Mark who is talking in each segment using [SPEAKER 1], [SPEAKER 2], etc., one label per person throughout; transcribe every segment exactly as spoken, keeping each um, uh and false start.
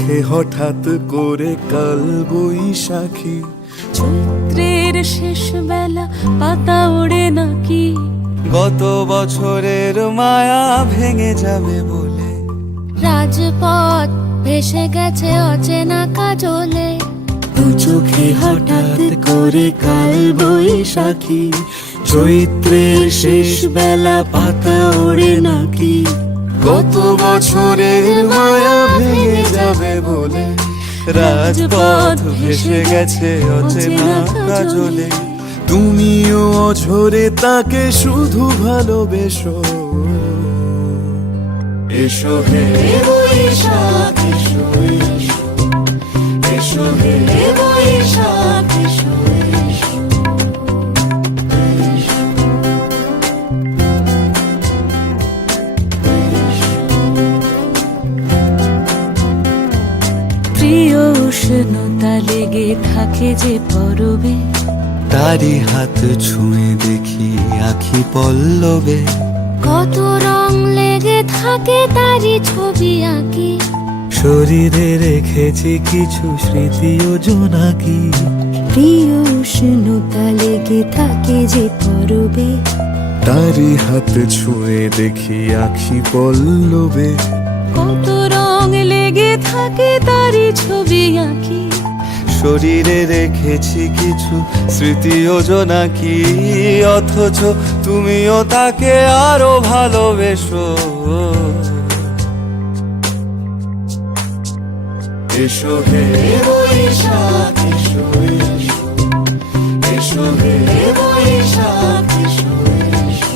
[SPEAKER 1] চোখে হঠাৎ করে কাল বৈশাখী,
[SPEAKER 2] চৈত্রের শেষ বেলা পাতা ওড়ে নাকি,
[SPEAKER 1] গত বছরের মায়া ভেঙে যাবে বলে,
[SPEAKER 2] রাজপথ ভেসে গেছে অচেনা কাজলে,
[SPEAKER 1] দু চোখে হঠাৎ করে কাল বৈশাখী, চৈত্রের শেষ বেলা পাতা ওড়ে নাকি, গত বছরের মায়া ভেঙে যাবে বলে, রাজপথ ভেসে গেছে অচেনা কাজলে। তুমিও অঝরে তাকে শুধু ভালোবেসো, এসো হে বৈশাখ এসো এসো, এসো হে বৈশাখ এসো এসো।
[SPEAKER 2] প্রিয় উষ্ণতা লেগে থাকে যে পরবে,
[SPEAKER 1] তারি হাত ছুঁয়ে দেখি আখি পল্লবে,
[SPEAKER 2] কত রং লেগে থাকে তারই ছবি আঁকি,
[SPEAKER 1] শরীরে রেখেছি কিছু স্মৃতি ও জোনাকি,
[SPEAKER 2] প্রিয় উষ্ণতা লেগে থাকে যে পরবে,
[SPEAKER 1] তারি হাত ছুঁয়ে দেখি আখি পল্লবে,
[SPEAKER 2] কত রং লেগে থাকে তারই ছবি আঁকি,
[SPEAKER 1] শরীরে রেখেছি কিছু স্মৃতি ও জোনাকি, অথচ তুমিও তাকে আরো ভালোবেসো, এসো হে বৈশাখ এসো এসো, এসো হে বৈশাখ এসো এসো।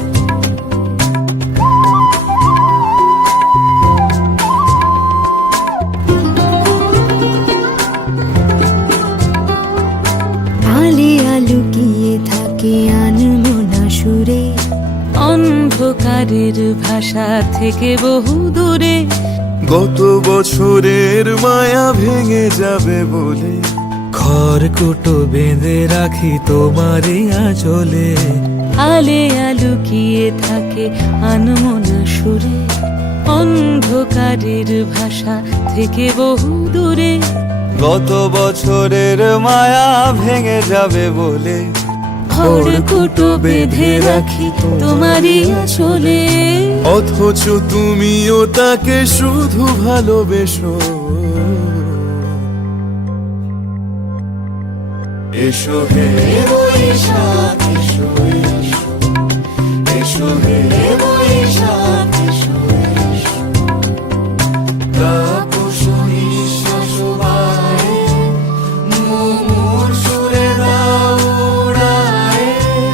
[SPEAKER 2] আলে আলুকিয়ে থাকে আনমনা সুরে, অন্ধকারের ভাষা থেকে বহু দূরে,
[SPEAKER 1] গত বছরের মায়া ভেঙে যাবে বলে, খড়কুটো বেঁধে রাখি তোমারই আঁচলে,
[SPEAKER 2] আলে আলুকিয়ে থাকে আনমনা সুরে, অন্ধকারের ভাষা থেকে বহু দূরে,
[SPEAKER 1] গত বছরের মায়া ভেঙে যাবে বলে,
[SPEAKER 2] খড়কুটো বেঁধে রাখি তোমারই আঁচলে,
[SPEAKER 1] অথচ তুমিও তাকে শুধু ভালোবেসো, এসো হে বৈশাখ এসো এসো, এসো হে বৈশাখ এসো এসো। তাপসী নিঃশ্বাস বায়ে, মুমুর সুরে দাও উড়ায়ে,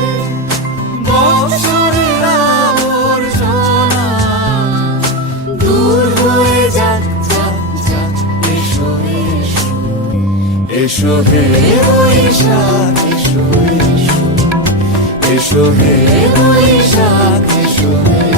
[SPEAKER 1] বৎসরের আবর্জনা দূর হয়ে যাক যাক যাক, এসো এসো, এসো হে বৈশাখ এসো এসো, এসো হে বৈশাখ এসো এসো।